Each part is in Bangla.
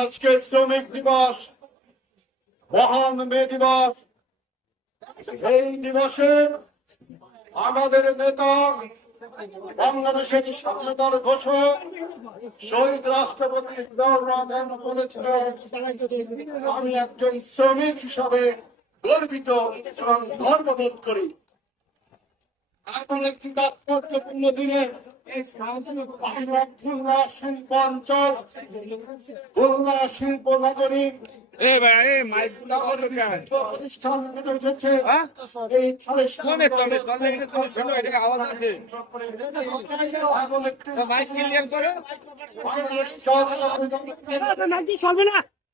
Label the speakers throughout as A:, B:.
A: আজকে শ্রমিক দিবস, মহান মে দিবস। এই দিবসে আমাদের নেতা বাংলাদেশের স্বাধীনতার ঘোষক শহীদ রাষ্ট্রপতি আমি একজন শ্রমিক হিসাবে গর্বিত এবং গর্ববোধ করি। এমন একটি তাৎপর্যপূর্ণ দিনে আমরা খুলনা শিল্পাঞ্চল খুলনা শিল্প নগরী
B: হ্যাঁ?
C: চলবে না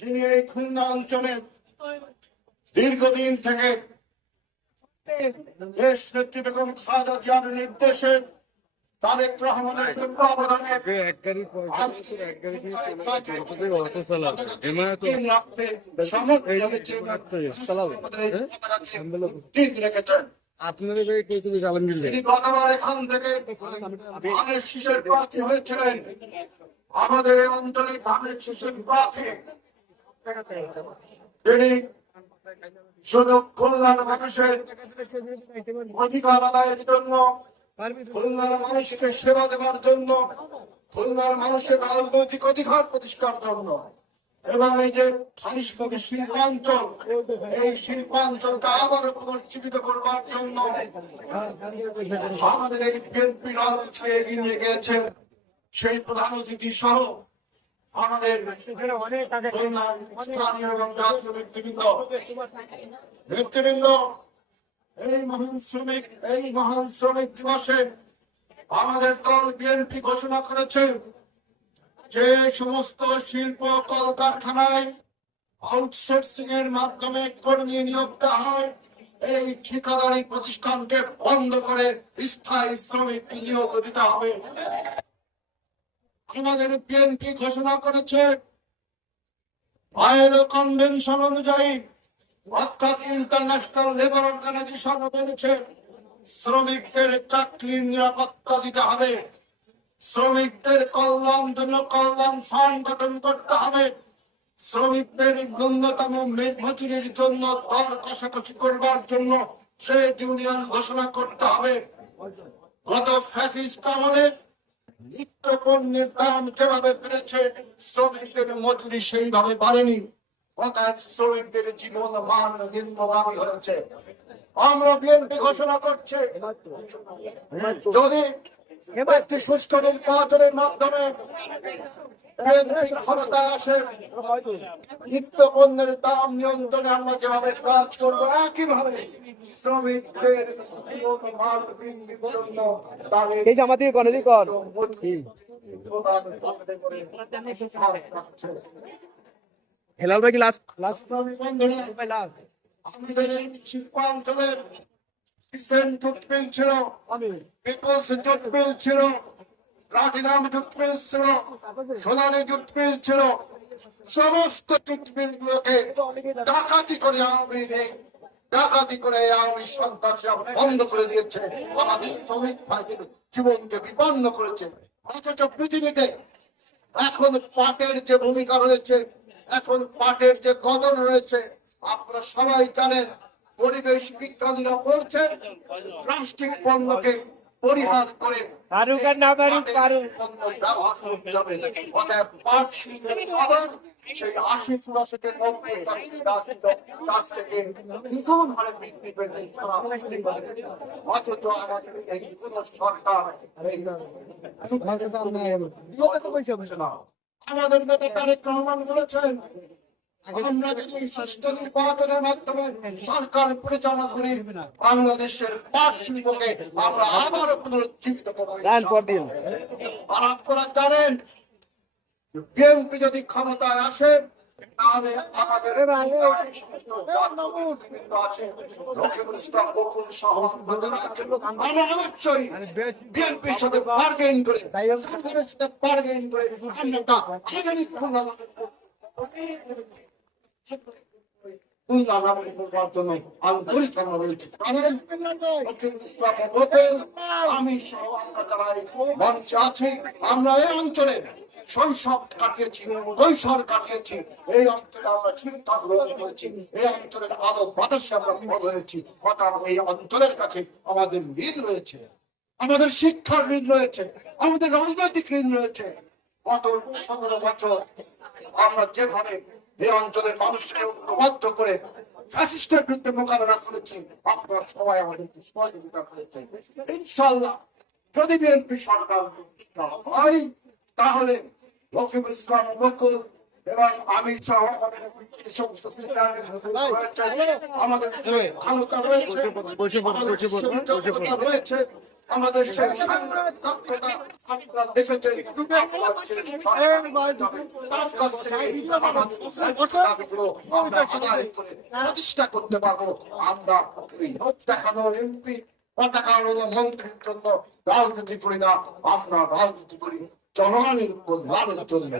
A: যিনি এই খুলনা অঞ্চলে দীর্ঘদিন থেকে দেশ নেত্রী বেগম খালেদা জিয়ার নির্দেশে তারেক রহমানের তত্ত্বাবধানে
D: আপনার
A: তিনি গতবার এখান থেকে ধানের শীষের প্রার্থী হয়েছিলেন। আমাদের এই অঞ্চলে ধানের শীষের প্রার্থী তিনি শুধু খুলনার মানুষের অধিকার আদায়ের জন্য খুলনার মানুষকে সেবা দেওয়ার জন্য খুলনার মানুষের রাজনৈতিক অধিকার প্রতিষ্ঠার জন্য। এবং এই যে খালিশপুরের শিল্পাঞ্চল, এই শিল্পাঞ্চলকে আবারও পুনর্জীবিত করবার জন্য আমাদের এই বিএনপি রাজনীতিকে এগিয়ে নিয়ে গিয়েছেন সেই প্রধান অতিথি সহ আমাদের স্থানীয় এবং জাতীয় নেতৃবৃন্দ। নেতৃবৃন্দ, এই মহান শ্রমিক, এই মহান শ্রমিক দিবসে আমাদের দল বিএনপি ঘোষণা করেছে যে সমস্ত শিল্প কলকারখানায় আউটসোর্সিং এর মাধ্যমে কর্মী নিয়োগ দেওয়া হয়। এই ঠিকাদারি প্রতিষ্ঠানকে বন্ধ করে স্থায়ী শ্রমিক নিয়োগ দিতে হবে। আমাদের বিএনপি ঘোষণা করেছে আইএলও কনভেনশন অনুযায়ী অর্থাৎ ইন্টারন্যাশনাল লেবার অর্গানাইজেশন বলেছে, শ্রমিকদের চাকরির নিরাপত্তা দিতে হবে। শ্রমিকদের কল্যাণ জন্য কল্যাণ ফান্ড গঠন করতে হবে। শ্রমিকদের ন্যূনতম মজুরির জন্য দর কষাকষি করবার জন্য ট্রেড ইউনিয়ন ঘোষণা করতে হবে। গত ফ্যাসিস্ট আমলে নিত্য পণ্যের দাম যেভাবে বেড়েছে, শ্রমিকদের মজুরি সেইভাবে বাড়েনি। অর্থাৎ শ্রমিকদের জীবন মান নিম্নগামী হয়েছে। আমরা বিএনপি ঘোষণা করছে, যদি একটি সুষ্ঠু নির্বাচনের মাধ্যমে ক্ষমতায় আসে। নিত্য পণ্যের দাম নিয়ন্ত্রণে আমরা যেভাবে কাজ করব একইভাবে শ্রমিকদের জীবন বৃদ্ধির জন্য তাদের
C: এই জামাতে কোন দিক হেলাল ভাই কি লাস্ট
A: আমাদের এই শিল্পাঞ্চলের কিষেন টুথপিল ছিল পিপলস টুথপিল ছিল প্লাটিনাম টুথপিল ছিল সোনালী টুথপিল ছিল সমস্ত টুথপিল গুলোকে ডাকাতি করে আওয়ামী লীগ ডাকাতি করে আওয়ামী সন্ত্রাসীরা বন্ধ করে দিয়েছে। আমাদের শ্রমিক ভাইদের জীবনকে বিপন্ন করেছে। অথচ পৃথিবীতে এখন পাটের যে ভূমিকা রয়েছে এখন পাটের যে কদর রয়েছে আপনারা সবাই জানেন পরিবেশ বিজ্ঞানীরা বলছে প্লাস্টিক পণ্যকে পরিহার করে
C: না পারুক,
A: পাটের
C: পারুক।
A: পণ্য ব্যবহার করতে হবে। অতএব পাট শিল্পের আবার সেই আশি দশকে থেকে দ্বিগুণ হারে বৃদ্ধি পেতে অথচ আমাদের এই কোন সরকার আমাদের নেতা তারেক রহমান বলেছেন আমরা যদি সুষ্ঠু নির্বাচনের মাধ্যমে সরকার পরিচালনা করি বাংলাদেশের পাট শিল্পকে আমরা আবারও পুনরুজ্জীবিত করব। আর আপনারা জানেন বিএনপি যদি ক্ষমতায় আসে তাহলে আমাদের আছে, অবশ্যই বিএনপির সাথে বার্গেন করে বার্গেন করে আমরা একটা আগামী আমরা এই অঞ্চলে শৈশব কাটিয়েছি, কৈশোর কাটিয়েছি, এই অঞ্চলে আমরা গ্রহণ করেছি এই অঞ্চলের আলো বাতাসে আমরা বড় হয়েছি, অর্থাৎ এই অঞ্চলের কাছে আমাদের ঋণ রয়েছে, আমাদের শিক্ষার ঋণ রয়েছে, আমাদের রাজনৈতিক ঋণ রয়েছে। গত সতেরো বছর আমরা যেভাবে এই অঞ্চলের মানুষকে ঐক্যবদ্ধ করে ফ্যাসিস্টের বিরুদ্ধে মোকাবেলা করেছি আপনারা সবাই আমাদেরকে সহযোগিতা করেছেন ইনশাল্লাহ যদি বিএনপি সরকার হয় তাহলে রকিবুল ইসলাম বকুল এবং আমি সহ আমাদের সেই ক্ষমতা রয়েছে রয়েছে আমাদের প্রতিষ্ঠা করতে পারব। আমরা রাজনীতি করি না, আমরা রাজনীতি করি জনগণের উপর লাভের জন্য।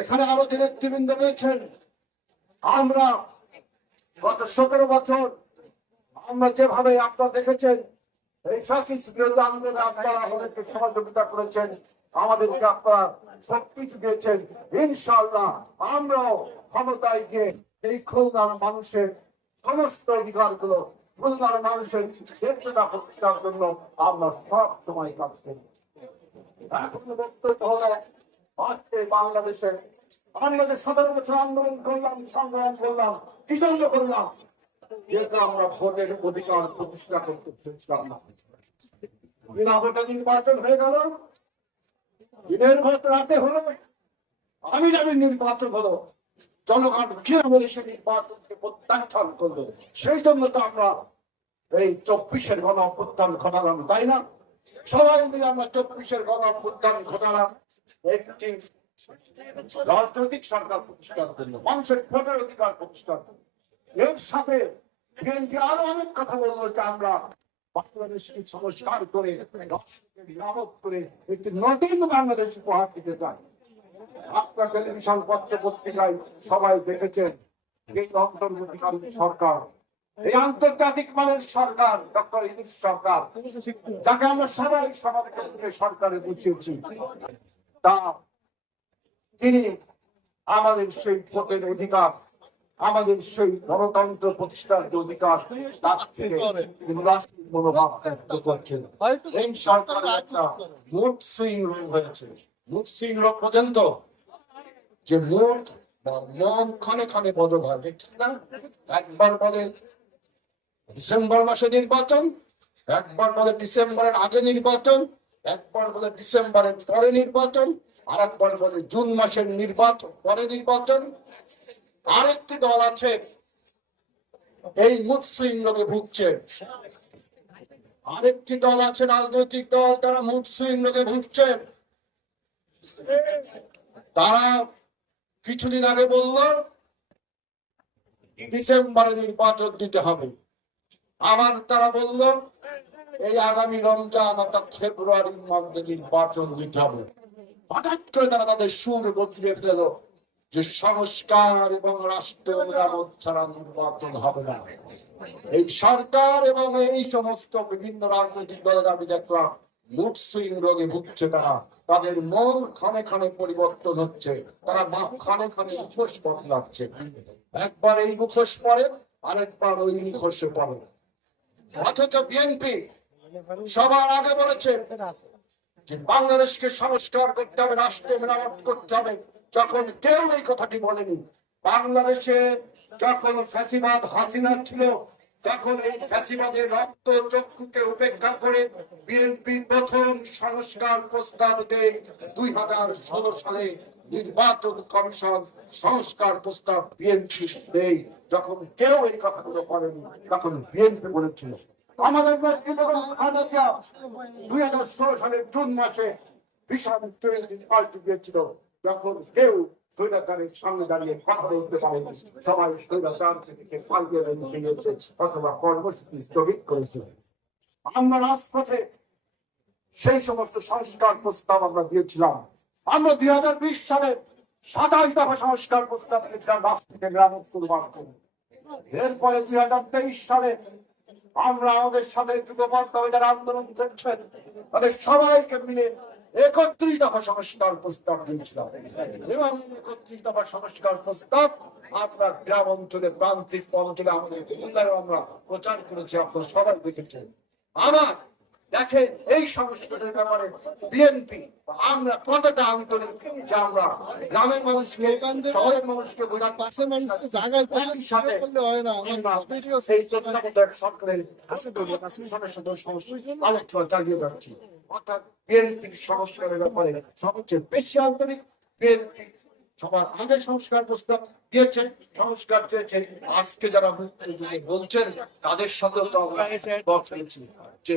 A: এখানে আরও নেতৃবৃন্দ রয়েছেন, আমরা গত সতেরো বছর আমরা যেভাবে আপনারা দেখেছেন, এই ফ্যাসিস্ট বিরোধী আন্দোলনে আপনারা আমাদেরকে সহযোগিতা করেছেন, আমাদেরকে আপনারা শক্তি দিয়েছেন ইনশাল্লাহ আমরাও ক্ষমতায় গিয়ে এই খুলনার মানুষের সমস্ত অধিকারগুলো খুলনার মানুষের দেবতা প্রতিষ্ঠার জন্য আমরা সব সময় কাজ করি। এখন বক্তব্য হলো, আজকে বাংলাদেশে আমরা যে সতেরো বছর আন্দোলন করলাম, সংগ্রাম করলাম কি জন্য করলাম। যেহেতু আমরা ভোটের অধিকার প্রতিষ্ঠা করতে চেয়েছিলাম বিনা ভোটে নির্বাচন হয়ে গেল। দিনের ভোট রাতে হলো। আমি যাবে নির্বাচন হলো। জনগণ কীভাবে সে নির্বাচনকে প্রত্যাখ্যান করল, সেই জন্য তো আমরা এই চব্বিশের গণ অভ্যুত্থান ঘটালাম, তাই না? সবাই মিলে আমরা চব্বিশের গণ অভ্যুত্থান ঘটালাম। একটি রাজনৈতিক সরকার প্রতিষ্ঠার জন্য, মানুষের ভোটের অধিকার প্রতিষ্ঠার জন্য। এর সাথে বিএনপি আরও অনেক কথা বলল যে আমরা বাংলাদেশকে সংস্কার করে নিরাপদ করে একটি নতুন বাংলাদেশ উপহার দিতে চাই। আপনার টেলিভিশন পত্র পত্রিকায় সবাই দেখেছেন এই অন্তর্বর্তীকালীন সরকার, এই আন্তর্জাতিক মানের সরকার, ডক্টর সরকার, যাকে আমরা সবাই সমাজ সরকারে বুঝিয়েছি। তা তিনি আমাদের সেই ভোটের অধিকার আমাদের সেই গণতন্ত্র প্রতিষ্ঠার যে অধিকার তার থেকে মনোভাব ব্যক্ত করছেন। এই সরকারের একটা মুড সুইং রোগ হয়েছে। মুড সুইং রোগ পর্যন্ত যে মুড মন ক্ষণে ক্ষণে বদল হয় দেখছেন না? একবার বলে ডিসেম্বর মাসে নির্বাচন একবার বলে ডিসেম্বরের আগে নির্বাচন একবার বলে ডিসেম্বরের পরে নির্বাচন আর একবার বলে, জুন মাসের নির্বাচন, পরে নির্বাচন, আরেকটি দল আছে, এই মুসলিম রোগে ভুগছে। আরেকটি দল আছে, রাজনৈতিক দল, তারা মুসলিম রোগে ভুগছে। তারা কিছুদিন আগে বলল, ডিসেম্বরে নির্বাচন দিতে হবে। আবার তারা বলল, এই আগামী রমজান অর্থাৎ ফেব্রুয়ারির মধ্যে নির্বাচন দিতে হবে। হঠাৎ করে তারা তাদের সুর বদলে ফেল যে সংস্কার এবং রাষ্ট্র মেরামত ছাড়া নির্বাচন হবে না। এই সরকার এবং এই সমস্ত বিভিন্ন রাজনৈতিক দলের, আমি দেখলাম রোগে ভুগছে তারা। তাদের মন ক্ষণে ক্ষণে পরিবর্তন হচ্ছে। তারা ক্ষণে ক্ষণে মুখোশ বদলাচ্ছে। একবার এই মুখোশ পরে আরেকবার ওই মুখোশে পরে অথচ বিএনপি সবার আগে বলেছে বাংলাদেশকে সংস্কার করতে হবে, রাষ্ট্র মেরামত করতে হবে, যখন কেউ এই কথাটি বলেনি। বাংলাদেশে যখন ফ্যাসিবাদ হাসিনা ছিল, তখন এই ফ্যাসিবাদের রক্ত চক্ষুকে উপেক্ষা করে বিএনপি প্রথম সংস্কার প্রস্তাব দেয় দুই হাজার ষোলো সালে নির্বাচন কমিশন সংস্কার প্রস্তাব বিএনপি দেয়। যখন কেউ এই কথাগুলো করেনি তখন বিএনপি বলেছিল। আমাদের সালের জুন মাসে বিশাল পাল্টে যখন কেউ স্বৈরাচারের সামনে দাঁড়িয়ে কথা বলতে পারেনি, সবাই স্বৈরাচার থেকে গিয়েছে অথবা কর্মসূচি স্থগিত করেছে। আমরা রাজপথে সেই সমস্ত সংস্কার প্রস্তাব আমরা দিয়েছিলাম। আমরা দুই হাজার বিশ সালে সাতাশ দফা সংস্কার প্রস্তাব দিয়েছিলাম রাজপথে গ্রামের পূর্বাণ করে এরপরে দুই হাজার তেইশ সালে আমরা আমাদের সাথে যারা আন্দোলন করছেন, তাদের সবাইকে মিলে একত্রিশ দফা সংস্কার প্রস্তাব দিয়েছিলাম। এবং একত্রিত দফা সংস্কার প্রস্তাব আমরা গ্রাম অঞ্চলে, প্রান্তিক অঞ্চলে আমাদের আমরা প্রচার করেছি, আপনার সবাই দেখেছেন। আমার দেখেন এই সংস্কারের ব্যাপারে বিএনপি আমরা কতটা আন্তরিক যে আমরা গ্রামের মানুষকে শহরের মানুষকে সাথে সাথে আলোচনা চালিয়ে যাচ্ছি। অর্থাৎ বিএনপির সংস্কারের ব্যাপারে সবচেয়ে বেশি আন্তরিক বিএনপি সবার আগে সংস্কার প্রস্তাব দিয়েছে সংস্কার চেয়েছে। আজকে যারা বলছেন তাদের তো আমরা যে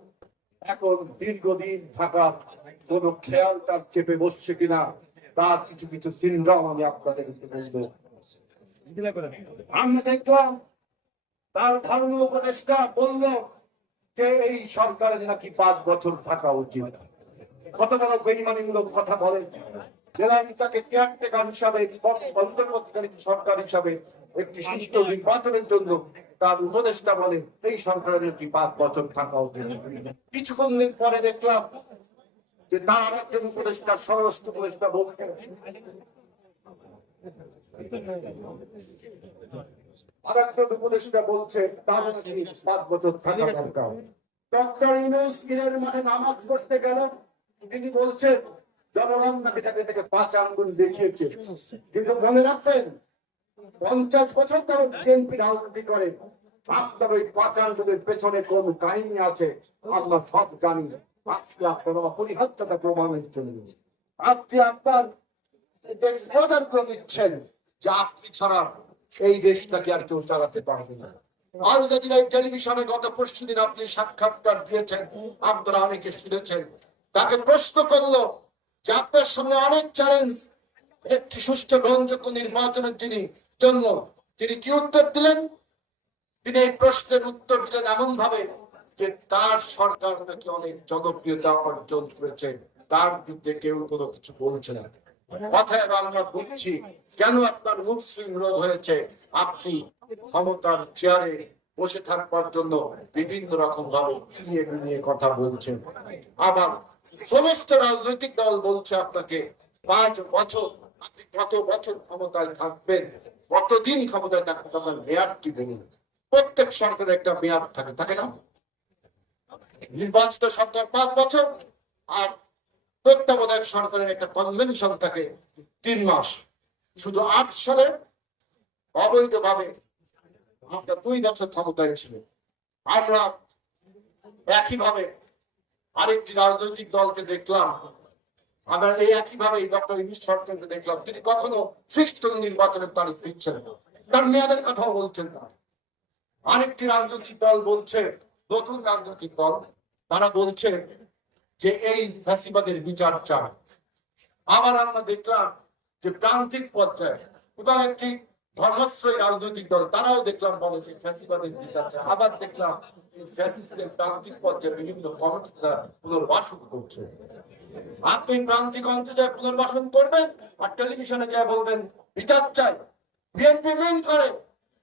A: এখন দীর্ঘদিন থাকার কোন খেয়াল তার চেপে বসছে কিনা, তার কিছু কিছু সিন্ড্রম আমি আপনাদেরকে বলব। আমরা দেখলাম তার ধর্ম উপদেষ্টা বলল যে এই সরকারের নাকি পাঁচ বছর থাকা উচিত। কত বড় বেইমানিমূলক কথা জেলায় তাকে কেয়ারটেকার হিসাবে অন্তর্বর্তীকালী সরকার হিসাবে একটি সুষ্ঠু নির্বাচনের জন্য তার উপদেষ্টা বলে, এই সরকারের নাকি পাঁচ বছর থাকা উচিত। কিছুক্ষণ দিন পরে দেখলাম যে তার একজন উপদেষ্টা, স্বরাষ্ট্র উপদেষ্টা আরেকজন উপদেষ্টা বলছে, তার পাঁচ বছর থাকা দরকার। ডক্টর ঈদের মাঠে নামাজ পড়তে গেল। তিনি বলছেন, জনগণ নাকি তাকে পাঁচ আঙ্গুল দেখিয়েছে। কিন্তু মনে রাখবেন, পঞ্চাশ বছর তারা বিএনপি রাজনীতি করে। আপনার ওই পেছনে কোন কাহিনী আছে? আমরা সব জানি। আপনারা অপরিহার্যতা প্রমাণের জন্য। আপনি আপনার করে যে আপনি ছাড়া এই দেশটাকে আর কেউ চালাতে পারবে না। আল টেলিভিশনে গত পরশু দিন আপনি সাক্ষাৎকার দিয়েছেন। আপনারা অনেকে শুনেছেন। তাকে প্রশ্ন করল যে আপনার সামনে অনেক চ্যালেঞ্জ একটি সুষ্ঠু গ্রহণযোগ্য নির্বাচনের তিনি জন্য তিনি কি উত্তর দিলেন? তিনি এই প্রশ্নের উত্তর দিলেন এমন ভাবে যে তার সরকার নাকি অনেক জনপ্রিয়তা অর্জন করেছে। তার বিরুদ্ধে কেউ কোনো কিছু বলছে না। কথায় আমরা বুঝছি কেন আপনার মুসলিম রোগ হয়েছে? আপনি ক্ষমতার চেয়ারে বসে থাকবার জন্য বিভিন্ন রকম ভাবে নিয়ে নিয়ে কথা বলছেন। আবার সমস্ত রাজনৈতিক দল বলছে আপনাকে, পাঁচ বছর, আপনি কত বছর ক্ষমতায় থাকবেন? কতদিন ক্ষমতায় থাকবেন? আপনার মেয়াদটি বলুন। প্রত্যেক সরকারের একটা মেয়াদ থাকে থাকে না? নির্বাচিত সরকার পাঁচ বছর আর তত্ত্বাবধায়ক সরকারের একটা কনভেনশন থাকে তিন মাস। শুধু আট সালে অবৈধভাবে আমরা দুই বছর ক্ষমতায় ছিল আমরা একইভাবে আরেকটি রাজনৈতিক দলকে দেখলাম। আমরা এই একইভাবে ডক্টর ইউনুস সরকারকে দেখলাম। তিনি কখনো ফিক্সড নির্বাচনের তারিখ দিচ্ছেন না। তার মেয়াদের কথাও বলছেন না। আরেকটি রাজনৈতিক দল বলছে, নতুন রাজনৈতিক দল, তারা বলছে যে এই ফ্যাসিবাদের বিচার চায়। আবার আমরা দেখলাম যে প্রান্তিক পর্যায়ে এবং একটি ধর্মশ্রয়ী রাজনৈতিক দল, তারাও দেখলাম বলে যে ফ্যাসিবাদের বিচার চায়। আবার দেখলাম ফ্যাসিস্টের প্রান্তিক পর্যায়ে বিভিন্ন কমিটি তারা পুনর্বাসন করছে। আপনি প্রান্তিক অঞ্চলে পুনর্বাসন করবেন আর টেলিভিশনে যা বলবেন, বিচার চাই বিএনপি মেন করে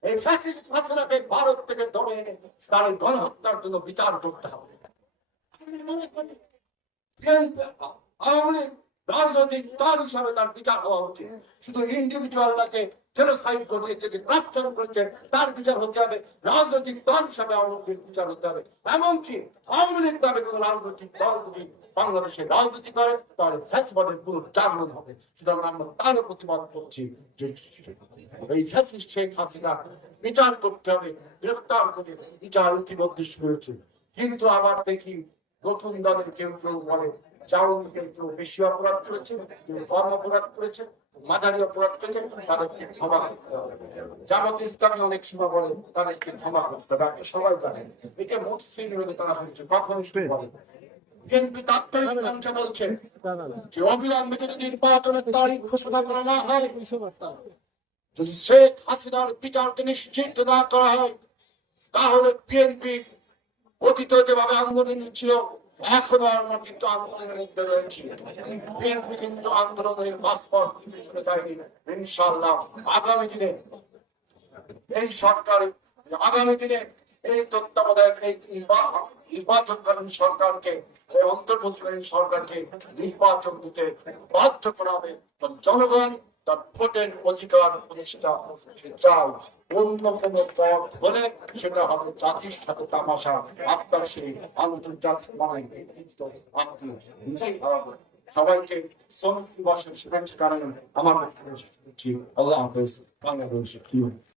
A: এই ফ্যাসিস্ট হাসিনাকে ভারত থেকে ধরে তার গণহত্যার জন্য বিচার করতে হবে। রাজনৈতিক দল হিসাবে তার বিচার হওয়া উচিত। শুধু ইন্ডিভিজুয়ালকে জেনোসাইড যে করেছে, তার বিচার হতে হবে। রাজনৈতিক দল হিসাবে আওয়ামী বিচার হতে হবে। এমনকি আওয়ামী লীগ রাজনৈতিক বাংলাদেশে রাজনীতি করে তাহলে ফ্যাসবাদের পুরো জাগরণ হবে। সুতরাং আমরা তারও প্রতিবাদ করছি যে এই ফ্যাসিস্ট শেখ হাসিনা বিচার করতে হবে গ্রেফতার করে বিচার ইতিমধ্যে শুরু হয়েছে। কিন্তু আবার দেখি নতুন দলের কেউ কেউ বলে জাউল কেউ বেশি অপরাধ করেছে, কেউ কম অপরাধ করেছে, মাঝারি অপরাধ করেছে, তাদেরকে ক্ষমা করতে হবে। জামাত ইসলামী অনেক সময় বলে, তাদেরকে ক্ষমা করতে হবে। সবাই জানেন, একে হলে তারা হচ্ছে কখন বলে বিএনপি তাৎক্ষণিক অংশে বলছে। যে অবিলম্বে যদি নির্বাচনের তারিখ ঘোষণা করা না হয় যদি শেখ হাসিনার বিচারকে নিশ্চিত না করা হয় তাহলে বিএনপি অতীতে যেভাবে আন্দোলন ছিল এখনও আমরা কিন্তু আন্দোলনের মধ্যে রয়েছি। বিএনপি কিন্তু আন্দোলনের পাসপোর্ট সরে যায়নি ইনশাল্লাহ আগামী দিনে এই সরকার আগামী দিনে এই তত্ত্বাবধায়ক এই নির্বাচনকালীন সরকারকে অন্তর্বর্তীকালীন সরকারকে নির্বাচন দিতে বাধ্য করা হবে। জনগণ তার ভোটের অধিকার প্রতিষ্ঠা চায়। অন্য কোন পথ হলে সেটা হবে জাতির সাথে তামাশা আপনার সেই আন্তর্জাতিক ব্যক্তিত্ব আপনি নিজেই হারাবেন সবাইকে শ্রমিক দিবসের শুভেচ্ছা জানাই আমার। আল্লাহ হাফেজ। বাংলাদেশ